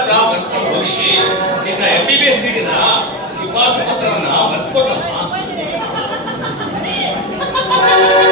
ಎಂಟಿನ ಶಿಫಾರಸು ಪತ್ರವನ್ನು ಬರೆಸ್ಕೊ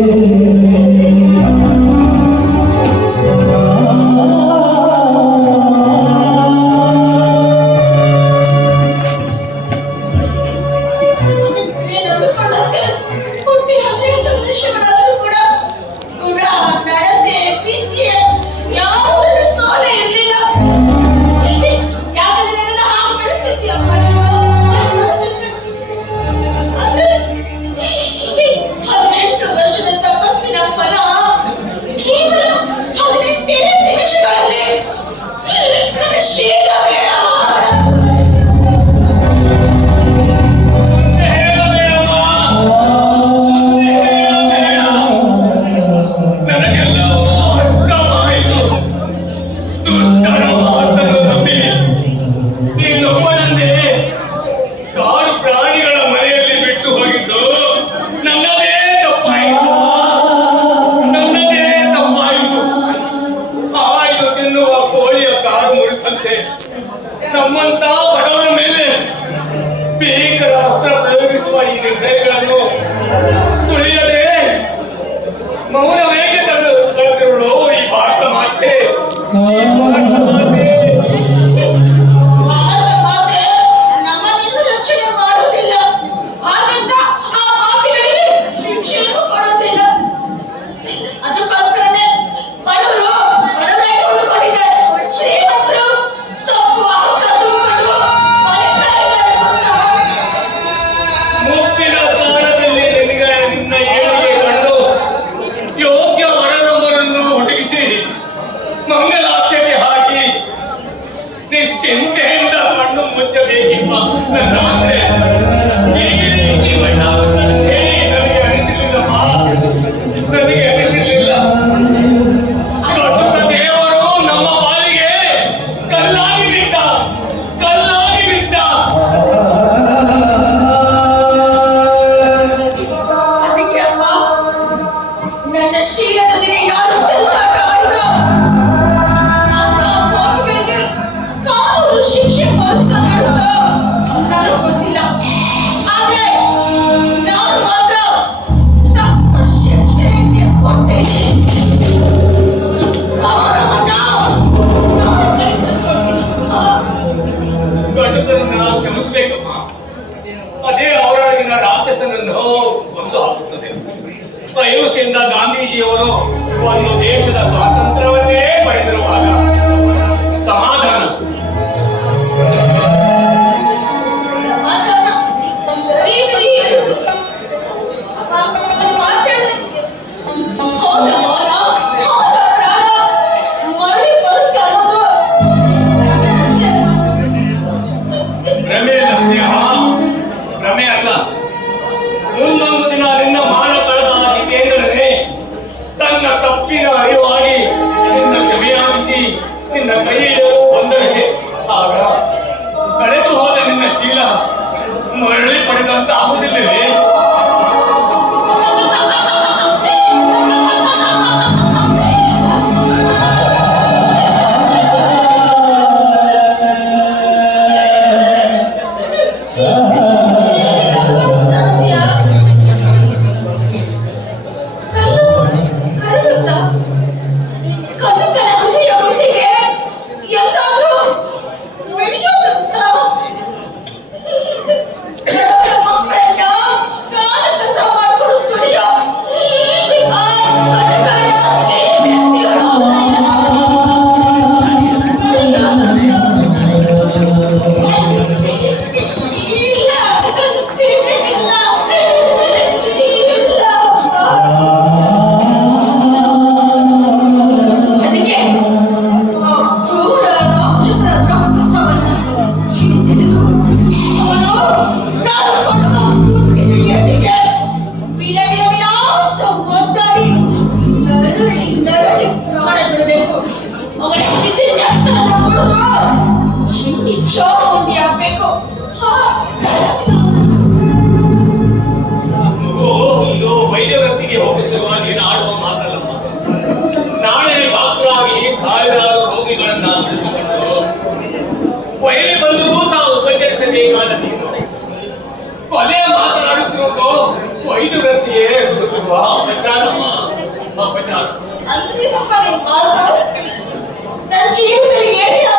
Thank you. ಮಂಗಲಾಕ್ಷಣೆ ಹಾಕಿ ಚಿಂತೆ ಮಣ್ಣು ಮುಂಚಬೇಕಿಪ್ಪ ನನ್ನ जीवन